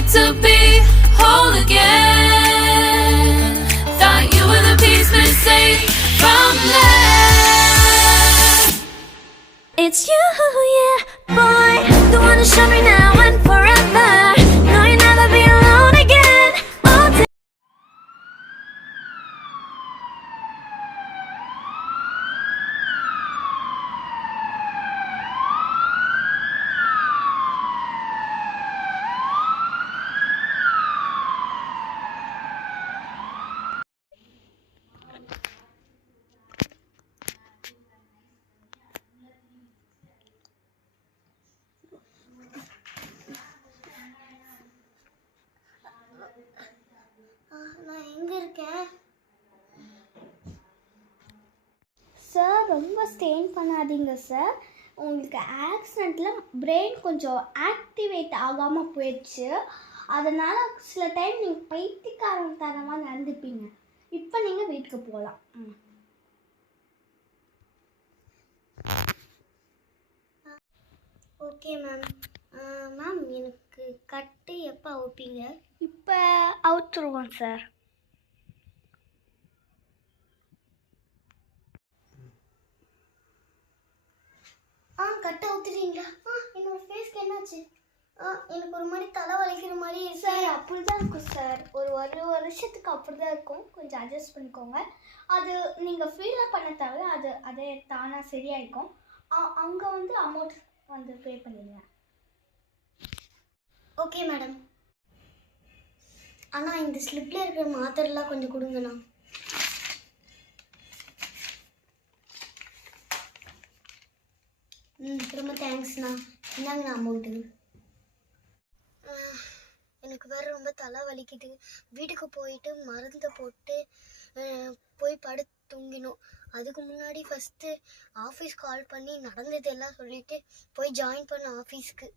like to be whole again. Thought you were the piece missing from there. It's you, yeah, boy, the one to show me now and forever. No, you'll never be alone again. Oh, நான் எங்கே இருக்கேன்? Sir ரொம்ப strain பண்ணாதீங்க sir. உங்களுக்கு ஆக்சிடெண்ட்டில் brain கொஞ்சம் activate ஆகாமல் போயிடுச்சு. அதனால் சில டைம் நீங்கள் பைத்தியக்காரன் தரமாக நடந்துப்பீங்க. இப்போ நீங்கள் வீட்டுக்கு போகலாம். Okay ma'am. மேம் எனக்கு கட்டு எப்போ அவுப்பீங்க? இப்போ அவுத்துருவோம் சார். கட்டு அவுத்துறீங்களா? என்னோட ஃபேஸ்க்கு என்னாச்சு? எனக்கு ஒரு மாதிரி தலை வலிக்கிற மாதிரி சார் அப்படி தான் இருக்கும் சார். ஒரு வருஷத்துக்கு அப்படி தான் இருக்கும். கொஞ்சம் அட்ஜஸ்ட் பண்ணிக்கோங்க. அது நீங்கள் ஃபீலாக பண்ண தேவை. அதே தானாக சரியாயிருக்கும். அங்கே வந்து அமௌண்ட் வந்து பே பண்ணிடுங்க. Okay madam. ஆனால் இந்த ஸ்லிப்பில் இருக்கிற மாத்திரைலாம் கொஞ்சம் கொடுங்கண்ணா. ரொம்ப தேங்க்ஸ்ண்ணா. இந்தாங்கண்ணா அமௌண்ட்டு. எனக்கு வேறு ரொம்ப தலை வலிக்குது. வீட்டுக்கு போயிட்டு மருந்து போட்டு போய் படுத்து தூங்கினோம். அதுக்கு முன்னாடி ஃபஸ்ட்டு ஆஃபீஸ் கால் பண்ணி நடந்ததெல்லாம் சொல்லிவிட்டு போய் ஜாயின் பண்ண ஆஃபீஸ்க்கு.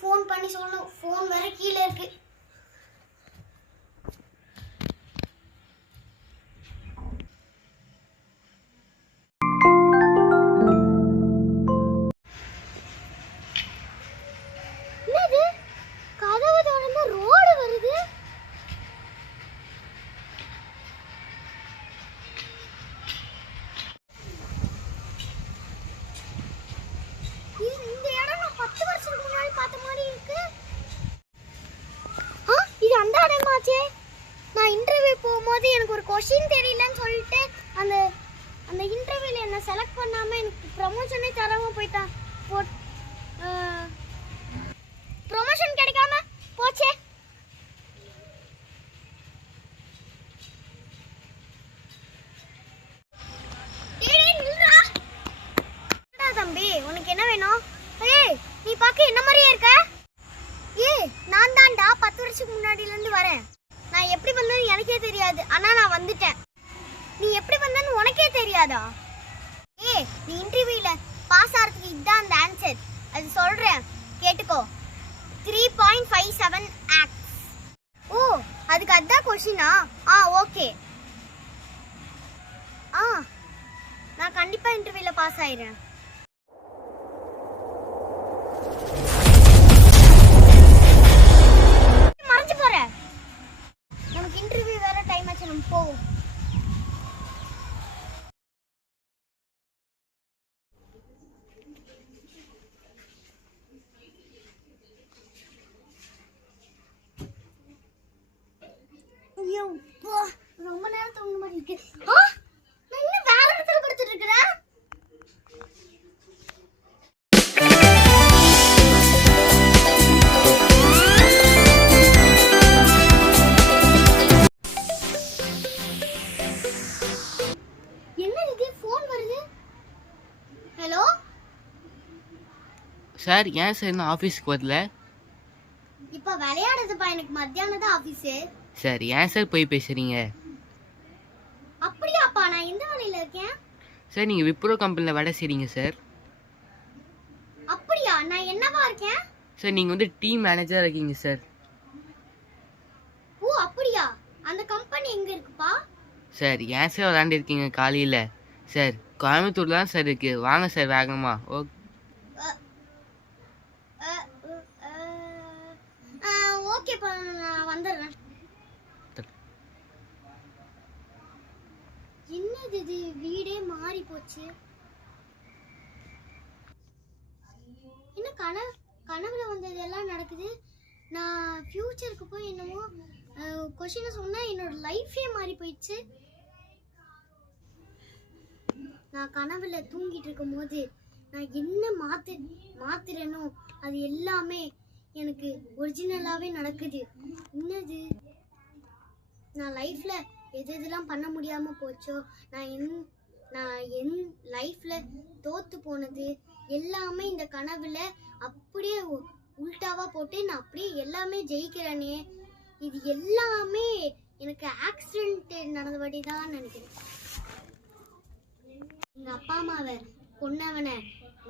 ஃபோன் பண்ணி சொல்லணும். ஃபோன் வேற கீழே இருக்கு. என்னது கதவு திறந்தா ரோடு வருது? இந்த இடம் நான் 10 வருஷத்துக்கு முன்னாடி பார்த்த மாதிரி இருக்கு. இது அந்த இடமாச்சே. நான் இன்டர்வியூ போகும்போது எனக்கு ஒரு கொஸ்டின் தெரியலன்னு சொல்லிட்டு அந்த இன்டர்வியூல என்ன செலக்ட் பண்ணாம எனக்கு ப்ரமோஷனே தராம போயிட்டான். ப்ரமோஷன் கிடைக்காம போச்சே. தம்பி உனக்கு என்ன வேணும்? ஏய் நீ பார்க்க என்ன மாதிரியே இருக்க? நான் தான்டா 10 வருஷத்துக்கு முன்னாடில இருந்து வரேன். நான் எப்படி வந்தேன்னு எனக்கே தெரியாது. ஆனா நான் வந்துட்டேன். நீ எப்படி வந்தேன்னு உனக்கே தெரியாதா? நீ இன்டர்வியூல பாஸ் ஆகிறதுக்கு இதுதான் அந்த ஆன்சர். அது சொல்றேன் கேட்டுக்கோ. 3 157 acts. ஓ அதுக்கு அதான் கொஸ்டினா? ஓகே. நான் கண்டிப்பா இன்டர்வியூல பாஸ் ஆயிடுறேன். மறைஞ்சு போற. நமக்கு இன்டர்வியூ வேற டைம் ஆச்சு, நம்ம போவோம். ரொம்ப நேரம் தூங்க மாதிரி இருக்கு. நான் இன்னும் வேற இடத்துல படுத்துட்டு இருக்கிறேன். என்ன இது ஃபோன் வருது? ஹலோ சார், ஏன் சார் இன்னும் ஆஃபீஸ்க்கு வரல? இப்ப விளையாடுறதுப்பா, எனக்கு மத்தியானம் தான் ஆபீஸ். சார், ஏன் சார் போய் பேசுகிறீங்க? அப்படியாப்பா? நான் எந்த வேலையில இருக்கேன்? சார், நீங்கள் விப்ரோ கம்பெனியில் வேலை செய்கிறீங்க சார். அப்படியா? நான் என்னவா இருக்கேன்? சார், நீங்கள் வந்து டீம் மேனேஜராக இருக்கீங்க சார். ஓ அப்படியா? அந்த கம்பெனி எங்க இருக்குப்பா? சார், ஏன் சார் விளாண்டுருக்கீங்க காலையில்? சார், கோயம்புத்தூர் தான் சார் இருக்குது. வாங்க சார் வேகமா. ஓகேப்பா, நான் வந்துடுறேன். என்னது இது, வீடே மாறி போச்சு. என்ன கனவுல வந்தது எல்லாம் நடக்குது. நான் ஃபியூச்சருக்கு போய் என்னமோ கொஸ்டினை சொன்னா என்னோட லைஃபே மாறி போயிடுச்சு. நான் கனவுல தூங்கிட்டு இருக்கும் போது நான் என்ன மாத்துறேனோ அது எல்லாமே எனக்கு ஒரிஜினலாவே நடக்குது. என்னது, நான் லைஃப்ல எதெல்லாம் பண்ண முடியாம போச்சோ, நான் என் லைஃப்ல தோத்து போனது எல்லாமே இந்த கனவுல அப்படியே உல்டாவா போட்டு நான் அப்படியே எல்லாமே ஜெயிக்கிறேனே. இது எல்லாமே எனக்கு ஆக்சிடென்ட் நடந்தபடி தான் நினைக்கிறேன். எங்க அப்பா அம்மாவை கொன்னவனை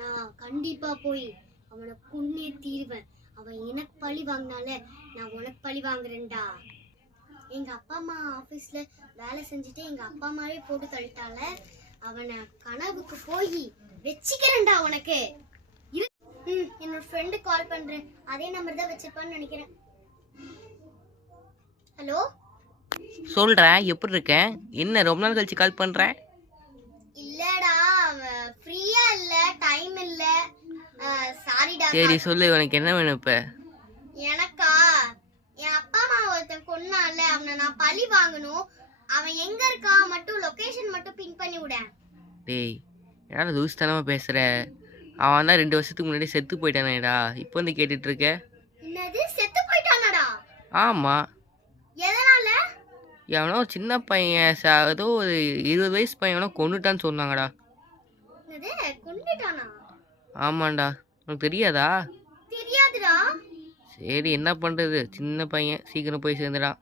நான் கண்டிப்பா போய் அவனை கொன்னே தீருவேன். அவன் எனக்கு பழி வாங்கினால நான் உனக்கு பழி வாங்குறேன்டா. எங்க அப்பா அம்மா ஆபீஸ்ல வேலை செஞ்சுட்டு எங்க அப்பா அம்மாவே போட்டு தள்ளிட்டால அவனை கனவுக்கு போய் வச்சுக்கிறேன்டா உனக்கு. என்னோட ஃப்ரெண்டு கால் பண்றேன், அதே நம்பர் தான் வச்சிருப்பான்னு நினைக்கிறேன். ஹலோ, சொல்கிறேன், எப்படி இருக்கேன்? என்ன ரொம்ப நாள் கழிச்சு கால் பண்ணுறேன்? இல்லடா ஃப்ரீயா இல்ல, டைம் இல்ல, சாரிடா. சரி சொல்லு, உனக்கு என்ன வேணும் இப்போ? எனக்கா, என் அப்பா அம்மா ஒருத்தன் கொன்னால அவனை நான் பழி வாங்கணும். அவன் எங்க இருக்கா மட்டும் லொகேஷன் மட்டும் பின் பண்ணி விட. டேய், ஏன்னா லூஸ்தனமாக பேசுகிற? அவன் தான் 2 வருஷத்துக்கு முன்னாடி செத்து போயிட்டானேடா, இப்போ வந்து கேட்டுட்டு இருக்க? என்னது, செத்து போயிட்டானடா? ஆமாம். எதனால? எவனோ ஒரு சின்ன பையன் ஏதோ ஒரு 20 வயசு பையனோ கொண்டுட்டான்னு சொன்னாங்கடா. என்னது, கொன்னுட்டானா? ஆமாண்டா. உனக்கு தெரியாதா? தெரியாதுடா. சரி, என்ன பண்ணுறது, சின்ன பையன், சீக்கிரம் போய் சேர்ந்துடான்.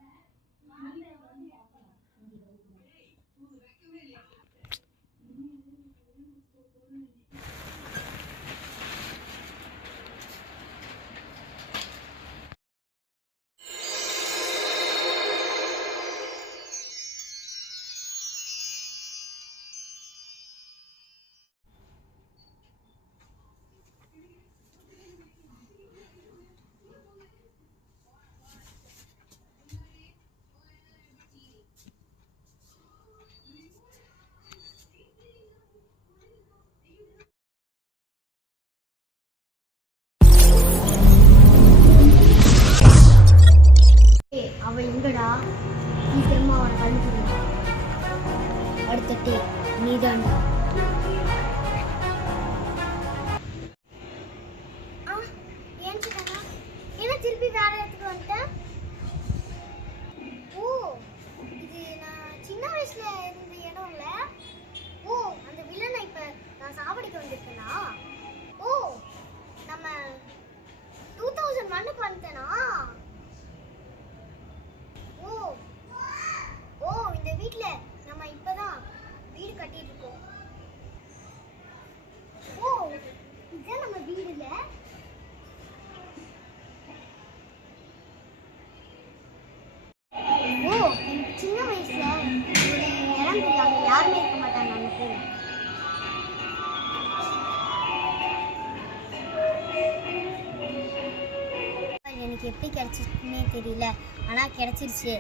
எப்படி கிடைச்சிச்சுன்னே தெரியல, ஆனால் கிடைச்சிருச்சு.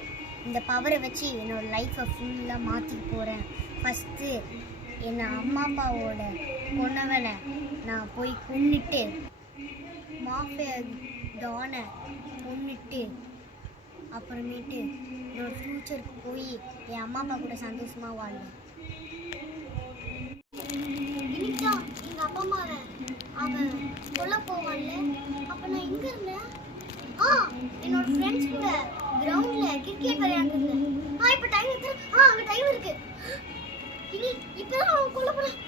இந்த பவரை வச்சு என்னோடய லைஃப்பை ஃபுல்லாக மாற்றிட்டு போகிறேன். ஃபஸ்ட்டு என்னை அம்மா அப்பாவோட கொன்னவனை நான் போய் கொன்னுட்டு, மாஃபியா டானை கொன்னுட்டு, அப்புறமேட்டு என்னோட ஃப்யூச்சருக்கு போய் என் அம்மா அப்பா கூட சந்தோஷமாக வாழ்வேன். இன்னைக்குதான் எங்கள் அப்பா அம்மாவை அவன் கொல்ல போவான்ல, அப்போ நான் எங்கே இருந்தேன்? என்னோட ஃப்ரெண்ட்ஸ் கூட கிரவுண்டில் கிரிக்கெட் விளையாண்டுருந்தேன். இப்போ டைம் இருக்கு. அங்கே டைம் இருக்கு. இனி இப்போதான் அவன் கொல்ல போகிறான்.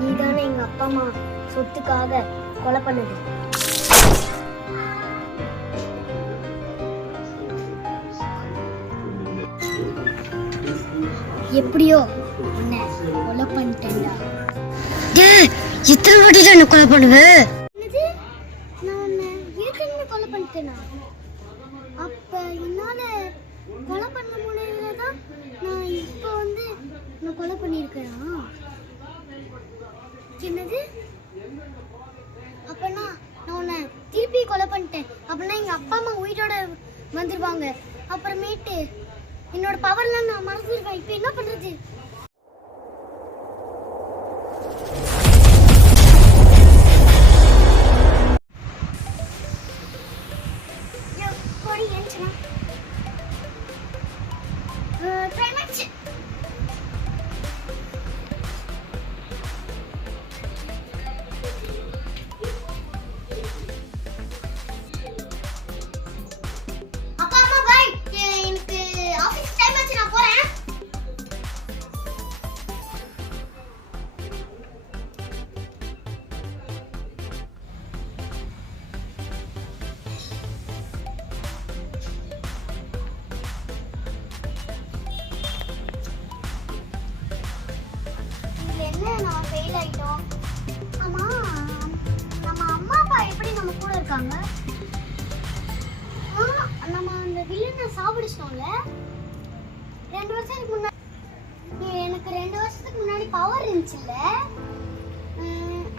நீதானே எங்க அப்பா அம்மா சொத்துக்காக கொலை பண்ணது. எப்படியோ உன்னை கொலை பண்ணிட்டேன்டா. எத்தனை வாட்டி தான் கொலை பண்ணுவேன்? நான் உன்னை ஏற்கனவே கொலை பண்ணிட்டேனா? அப்ப என்னால கொலை பண்ண முடியலதான் நான் இப்போ நான் கொலை பண்ணியிருக்கேனா? என்னது? அப்பனா நான் உன்னை திருப்பி கொலை பண்ணிட்டேன். அப்படின்னா எங்க அப்பா அம்மா உயிரோட வந்துருவாங்க. அப்புறமேட்டு என்னோட பவர்லாம் நான் மறந்துடுவேன். இப்போ என்ன பண்றது? நான் ஃபெயில் ஆயிட்டோம். ஆமா, நம்ம அம்மா அப்பா எப்படி நம்ம கூட இருக்காங்க? நம்ம அந்த வில்லனை சாப்பிடுச்சோம்ல 2 வருஷத்துக்கு முன்னாடி. எனக்கு 2 வருஷத்துக்கு முன்னாடி பவர் இருந்துச்சுல்ல,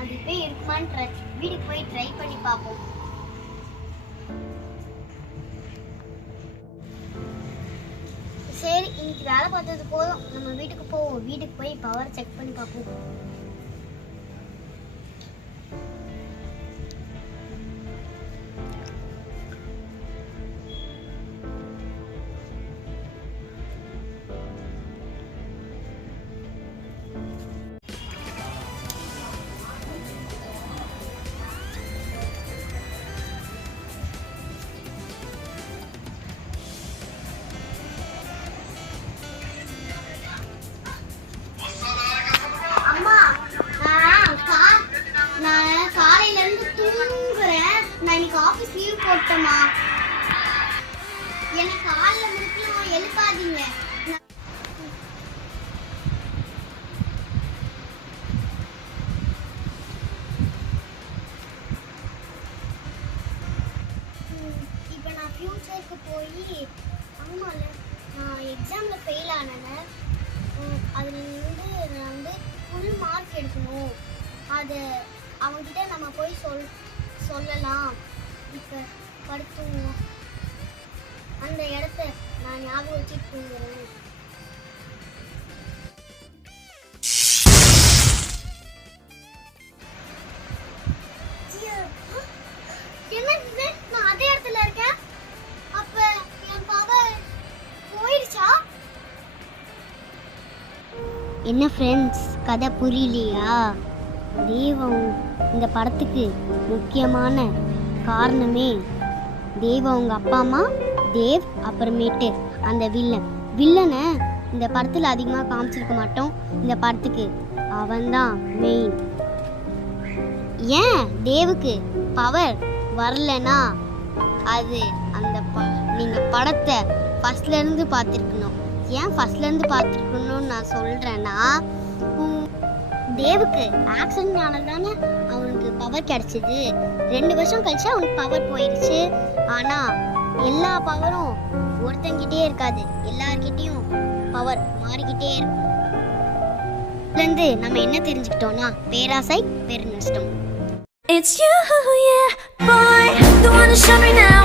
அது போய் இருக்குமான்னு வீட்டுக்கு போய் ட்ரை பண்ணி பார்ப்போம். சரி, இன்னைக்கு வேலை பார்த்தது போதும், நம்ம வீட்டுக்கு போவோம். வீட்டுக்கு போய் பவர் செக் பண்ணி பார்ப்போம். ஆபீஸ் லீவ் போட்டமா? எனக்கு காலைல முடிக்கலாம், எழுப்பாதீங்க. இப்போ நான் ஃபியூச்சருக்கு போய், ஆமால நான் எக்ஸாமில் ஃபெயில் ஆனேன். அதுலேருந்து நான் ஃபுல் மார்க் எடுக்கணும். அதை அவங்ககிட்ட நம்ம போய் சொல்லலாம். இப்போ படுத்துவோம். அந்த இடத்த நான் ஞாபகம் வச்சுட்டு தூங்குறேன். என்ன நான் அதே இடத்துல இருக்கேன்? அப்ப என் பவர் போயிடுச்சா? என்ன ஃப்ரெண்ட்ஸ், கதை புரியலையா? தெய்வம் இந்த படத்துக்கு முக்கியமான காரணமே தேவ் அவங்க அப்பா அம்மா, தேவ், அப்புறமேட்டு அந்த வில்லனை இந்த படத்தில் அதிகமாக காமிச்சிருக்க மாட்டோம். இந்த படத்துக்கு அவன்தான் மெயின். ஏன் தேவுக்கு பவர் வரலனா, அது அந்த நீங்கள் படத்தை ஃபஸ்ட்லேருந்து பார்த்துருக்கணும். ஏன் ஃபஸ்ட்லேருந்து பார்த்துருக்கணும்னு நான் சொல்கிறேன்னா, தேவுக்கு ஆக்சிடென்ட் ஆனதானே அவனுக்கு பவர் கிடைச்சிது. 2 வருஷம் கழிச்சு அவனுக்கு பவர் போயிடுச்சு. ஆனால் எல்லா பவரும் ஒருத்தங்கிட்டே இருக்காது, எல்லார்கிட்டயும் பவர் மாறிக்கிட்டே இருக்கும். இதுலேருந்து நம்ம என்ன தெரிஞ்சுக்கிட்டோம்னா பேராசை பெருநஷ்டம். It's you, yeah, boy. The one to show me now